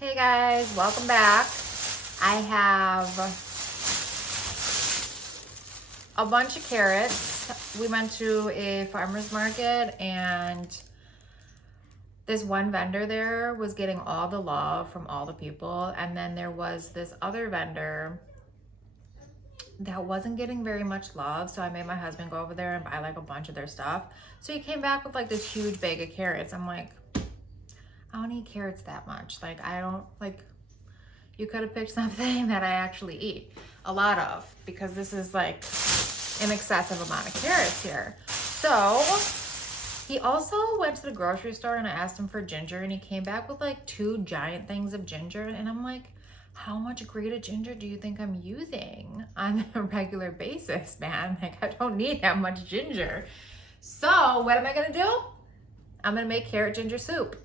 Hey guys, welcome back. I have a bunch of carrots. We went to a farmer's market and this one vendor there was getting all the love from all the people. And then there was this other vendor that wasn't getting very much love. So I made my husband go over there and buy like a bunch of their stuff. So he came back with like this huge bag of carrots. I'm like, I don't eat carrots that much. Like I don't like, you could have picked something that I actually eat a lot of, because this is like an excessive amount of carrots here. So he also went to the grocery store and I asked him for ginger and he came back with like 2 giant things of ginger. And I'm like, how much grated ginger do you think I'm using on a regular basis, man? Like I don't need that much ginger. So what am I gonna do? I'm gonna make carrot ginger soup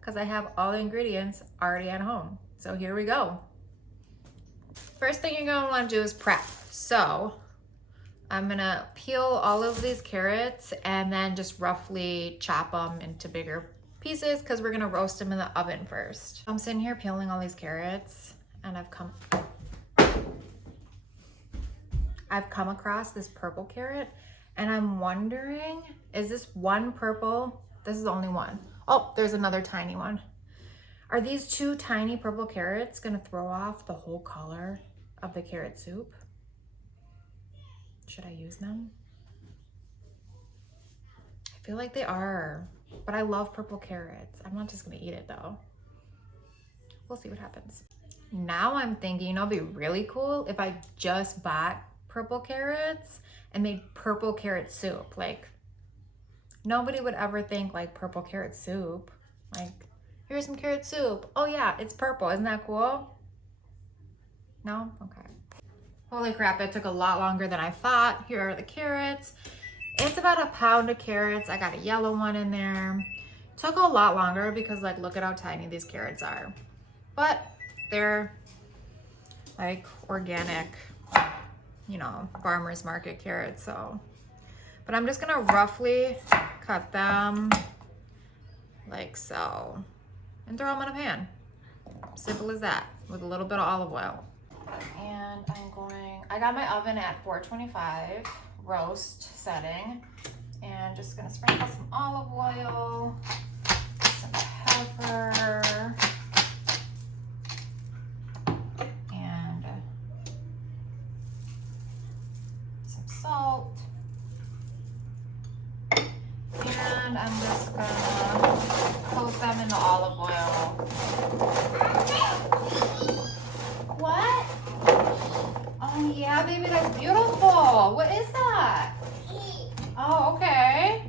because I have all the ingredients already at home. So here we go. First thing you're gonna wanna do is prep. So I'm gonna peel all of these carrots and then just roughly chop them into bigger pieces because we're gonna roast them in the oven first. I'm sitting here peeling all these carrots and I've come across this purple carrot and I'm wondering, is this one purple? This is the only one. Oh, there's another tiny one. Are these 2 tiny purple carrots gonna throw off the whole color of the carrot soup? Should I use them? I feel like they are, but I love purple carrots. I'm not just gonna eat it though. We'll see what happens. Now I'm thinking, you know, it'd be really cool if I just bought purple carrots and made purple carrot soup. Like, nobody would ever think like purple carrot soup. Like, here's some carrot soup. Oh yeah, it's purple. Isn't that cool? No? Okay. Holy crap, it took a lot longer than I thought. Here are the carrots. It's about a pound of carrots. I got a yellow one in there. Took a lot longer because like, look at how tiny these carrots are. But they're like organic, you know, farmer's market carrots, so. But I'm just gonna roughly cut them like so and throw them in a pan. Simple as that, with a little bit of olive oil. And I got my oven at 425 roast setting, and just gonna sprinkle some olive oil, some pepper, and some salt. And I'm just gonna coat them in the olive oil. What? Oh yeah, baby, that's beautiful. What is that? Oh, okay.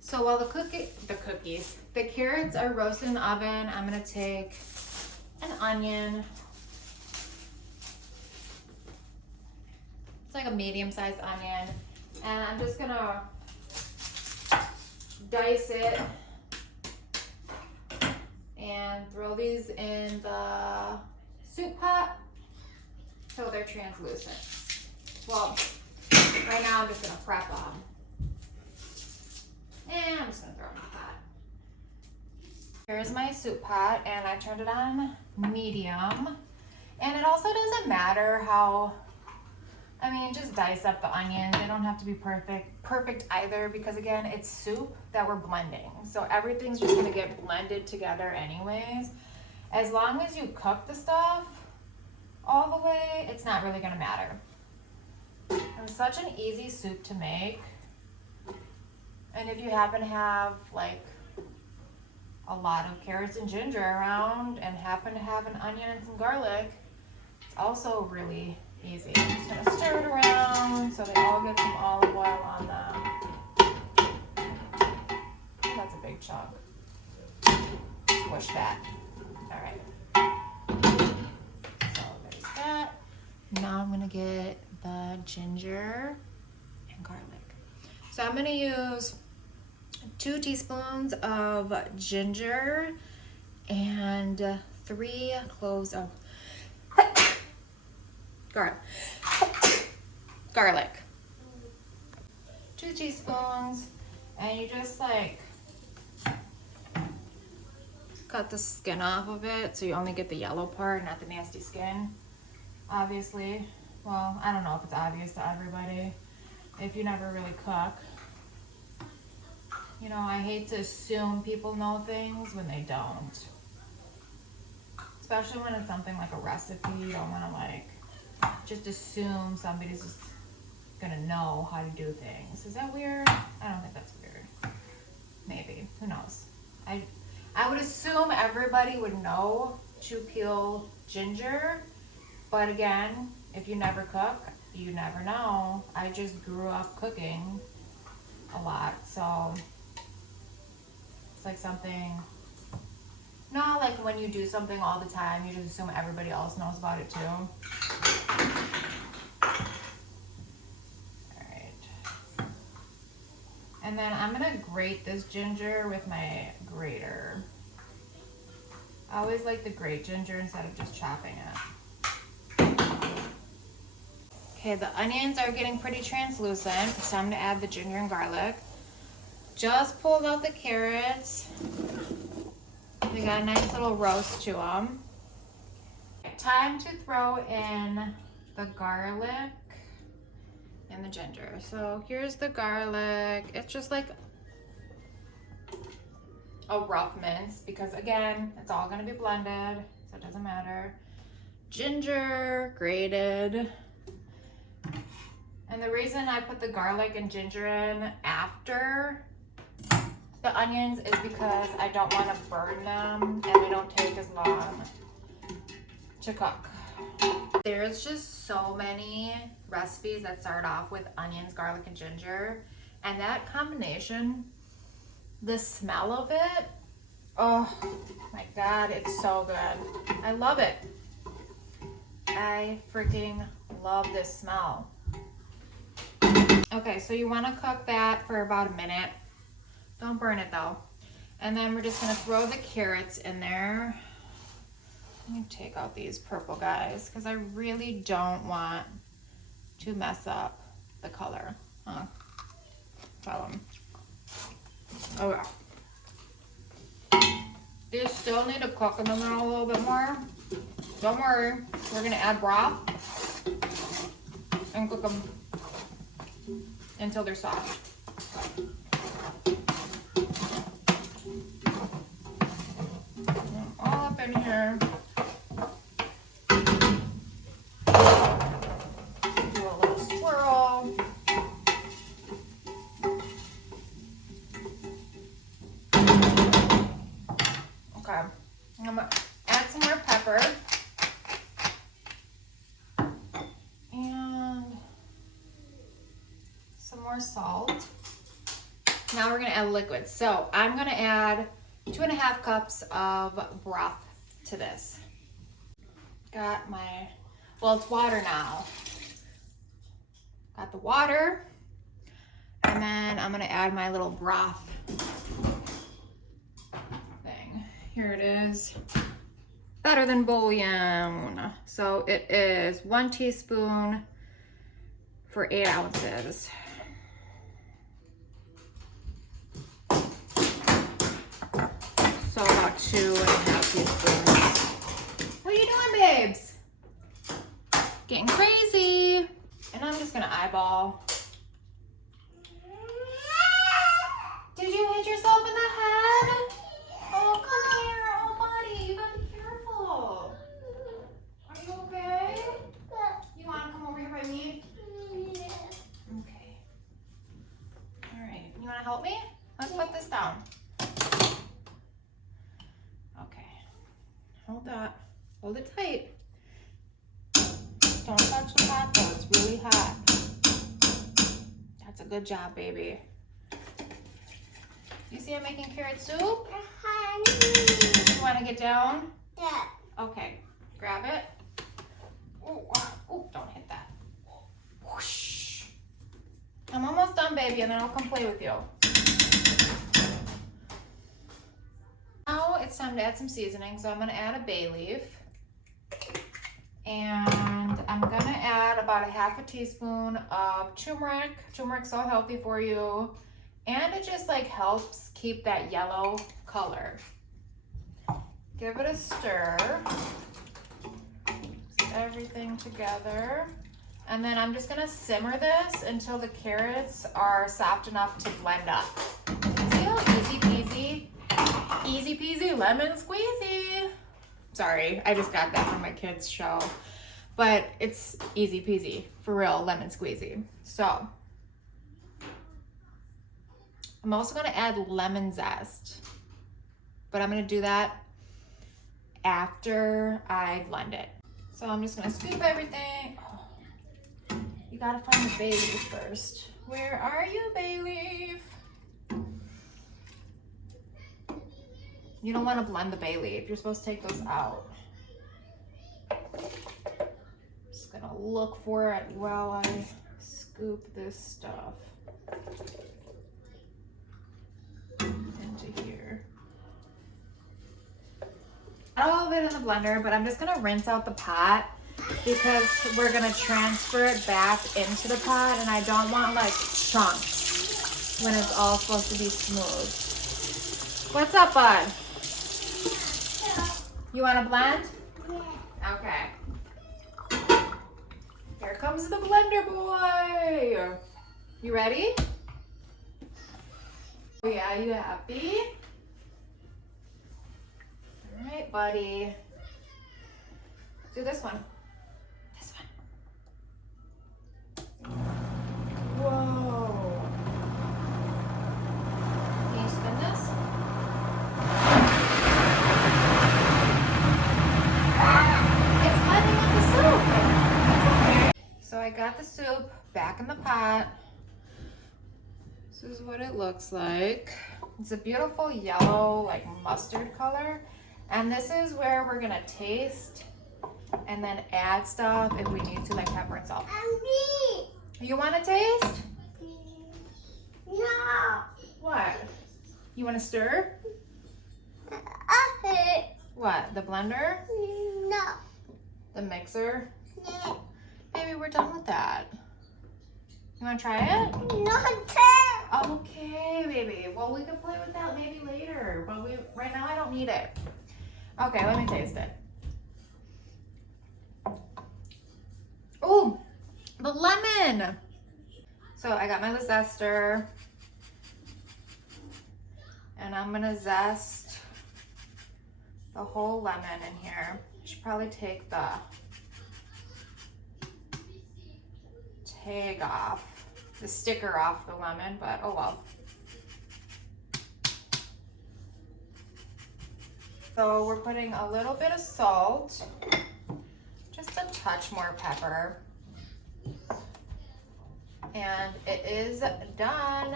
So while the carrots are roasted in the oven, I'm gonna take an onion. It's like a medium-sized onion. And I'm just gonna dice it and throw these in the soup pot so they're translucent. Well, right now I'm just gonna prep them. And I'm just gonna throw them in the pot. Here's my soup pot and I turned it on medium. And it also doesn't matter how, I mean, just dice up the onions. They don't have to be perfect either, because again, it's soup that we're blending. So everything's just gonna get blended together anyways. As long as you cook the stuff all the way, it's not really gonna matter. It's such an easy soup to make. And if you happen to have like a lot of carrots and ginger around and happen to have an onion and some garlic, it's also really easy. I'm just gonna stir it around so they all get some olive oil on them. That's a big chunk. Squish that. All right. So there's that. Now I'm gonna get the ginger and garlic. So I'm gonna use 2 teaspoons of ginger and 3 cloves of garlic. 2 teaspoons, and you just like cut the skin off of it so you only get the yellow part, not the nasty skin. Obviously, well, I don't know if it's obvious to everybody if you never really cook. You know, I hate to assume people know things when they don't. Especially when it's something like a recipe, you don't want to like just assume somebody's just gonna know how to do things. Is that weird? I don't think that's weird. Maybe, who knows? I would assume everybody would know to peel ginger, but again, if you never cook, you never know. I just grew up cooking a lot, so it's like something, not like when you do something all the time, you just assume everybody else knows about it too. Alright. And then I'm gonna grate this ginger with my grater. I always like the grate ginger instead of just chopping it. Okay, the onions are getting pretty translucent. It's time to add the ginger and garlic. Just pulled out the carrots. They got a nice little roast to them. Time to throw in the garlic and the ginger. So here's the garlic. It's just like a rough mince because again, it's all gonna be blended, so it doesn't matter. Ginger, grated. And the reason I put the garlic and ginger in after the onions is because I don't want to burn them and they don't take as long to cook. There's just so many recipes that start off with onions, garlic, and ginger, and that combination, the smell of it, oh my god, it's so good. I love it. I freaking love this smell. Okay, so you want to cook that for about a minute. Don't burn it though. And then we're just gonna throw the carrots in there. Let me take out these purple guys because I really don't want to mess up the color. Tell them. Oh yeah. These still need to cook in the middle a little bit more. Don't worry, we're gonna add broth and cook them until they're soft. All up in here. Do a little swirl. Okay, I'm gonna add some more pepper. And some more salt. Now we're gonna add liquid. So I'm gonna add 2.5 cups of broth to this. Got my, well, it's water now. Got the water. And then I'm gonna add my little broth thing. Here it is. Better than bouillon. So it is 1 teaspoon for 8 ounces. So about 2.5 teaspoons. What are you doing, babes? Getting crazy. And I'm just gonna eyeball. Did you hit yourself in the head? Oh, come here. Oh, buddy, you gotta be careful. Are you okay? You wanna come over here by me? Okay. All right, you wanna help me? Let's put this down. Okay, hold that. Hold it tight. Don't touch the pot though, it's really hot. That's a good job, baby. You see I'm making carrot soup? You want to get down? Yeah. Okay, grab it. Oh, don't hit that. Whoosh. I'm almost done, baby, and then I'll come play with you. Now it's time to add some seasoning, so I'm going to add a bay leaf. And I'm going to add about 1/2 teaspoon of turmeric. Turmeric's so healthy for you. And it just like helps keep that yellow color. Give it a stir. Mix everything together. And then I'm just gonna simmer this until the carrots are soft enough to blend up. See how easy peasy lemon squeezy. Sorry, I just got that from my kids' show. But it's easy peasy, for real, lemon squeezy. So, I'm also gonna add lemon zest. But I'm gonna do that after I blend it. So I'm just gonna scoop everything. Oh, you gotta find the bay leaf first. Where are you, bay leaf? You don't wanna blend the bay leaf. You're supposed to take those out. Just gonna look for it while I scoop this stuff into here. All of it in the blender, but I'm just gonna rinse out the pot because we're gonna transfer it back into the pot, and I don't want like chunks when it's all supposed to be smooth. What's up, bud? You wanna blend? Yeah. Okay. Here comes the blender boy. You ready? Yeah, you happy? All right, buddy. Do this one. This one. Whoa. Can you spin this? It's blending with the soup. Okay. So I got the soup back in the pot. This is what it looks like. It's a beautiful yellow, like mustard color. And this is where we're gonna taste and then add stuff if we need to, like pepper and salt. You wanna taste? No. What? You wanna stir? What, the blender? No. The mixer? Yeah. Maybe we're done with that. You wanna try it? Not Okay, baby. Well, we can play with that maybe later, but right now I don't need it. Okay, let me taste it. Oh, the lemon. So I got my zester, and I'm gonna zest the whole lemon in here. I should probably take the tag off, the sticker off the lemon, but oh well. So we're putting a little bit of salt, just a touch more pepper, and it is done.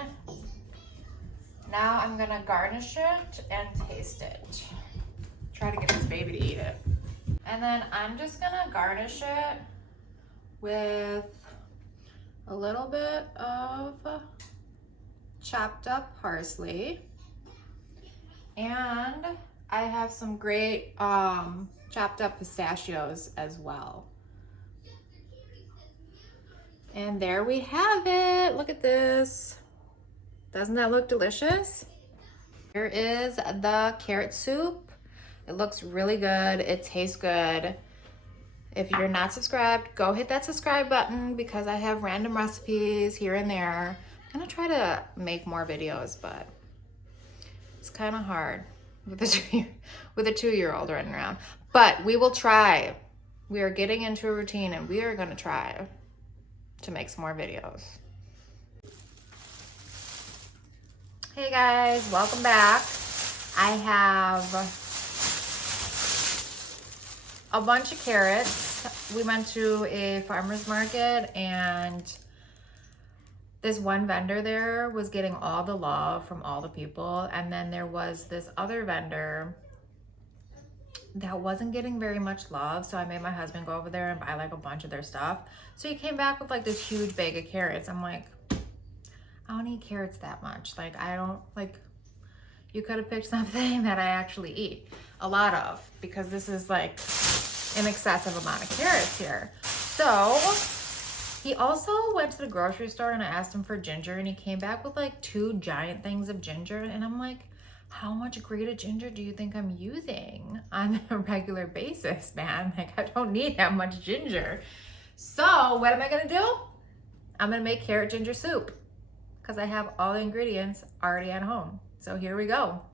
Now I'm gonna garnish it and taste it. Try to get this baby to eat it. And then I'm just gonna garnish it with a little bit of chopped up parsley, and I have some great chopped up pistachios as well. And there we have it. Look at this. Doesn't that look delicious? Here is the carrot soup. It looks really good. It tastes good. If you're not subscribed, go hit that subscribe button because I have random recipes here and there. I'm gonna try to make more videos, but it's kind of hard with a two-year-old running around. But we will try. We are getting into a routine and we are gonna try to make some more videos. Hey guys, welcome back. I have a bunch of carrots. We went to a farmer's market and this one vendor there was getting all the love from all the people. And then there was this other vendor that wasn't getting very much love. So I made my husband go over there and buy like a bunch of their stuff. So he came back with like this huge bag of carrots. I'm like, I don't eat carrots that much. Like, I don't, like, you could have picked something that I actually eat a lot of, because this is like an excessive amount of carrots here. So he also went to the grocery store and I asked him for ginger and he came back with like 2 giant things of ginger. And I'm like, how much grated ginger do you think I'm using on a regular basis, man? Like, I don't need that much ginger. So what am I gonna do? I'm gonna make carrot ginger soup because I have all the ingredients already at home. So here we go.